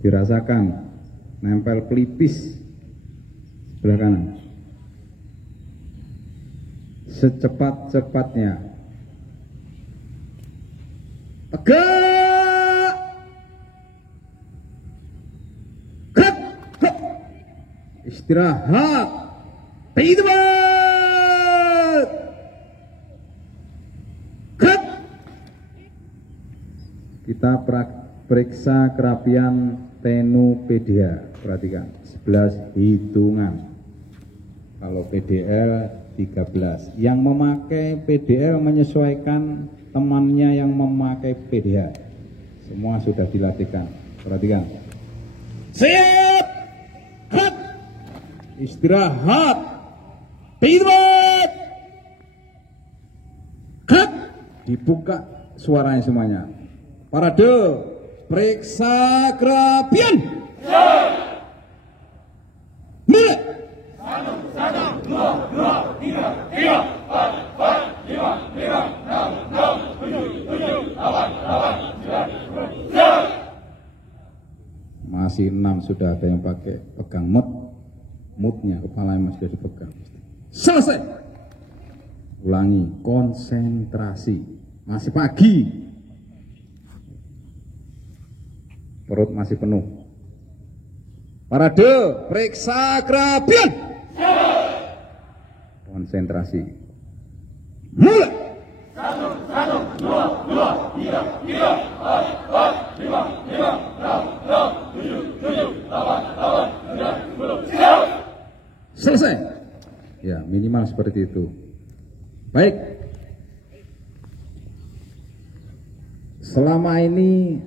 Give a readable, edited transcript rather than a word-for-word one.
Dirasakan, nempel pelipis sebelah kanan. Secepat-cepatnya. Tegak. Gerak. Istirahat. Tidbat. Gerak. Kita periksa kerapian Tenu PDH. Perhatikan, 11 hitungan. Kalau PDL 13. Yang memakai PDL menyesuaikan temannya yang memakai PDH. Semua sudah dilatihkan. Perhatikan. Siap. Gerak. Istirahat. Tidbat. Gerak. Dibuka suaranya semuanya. Parade. Periksa kerapian. Mulai. 1, 2, 3, 4, 5, 6, 7, 8, 9, 10. Masih 6, sudah ada yang pakai pegang moodnya, kepalanya masih dipegang. Selesai. Ulangi, konsentrasi. Masih pagi. Perut masih penuh. Parade, periksa kerapian. Konsentrasi. Mulai. 1, 2, 3, 4, 5, 6, 7, 8, 9, 10. Selesai. Ya, minimal seperti itu. Baik. Selama ini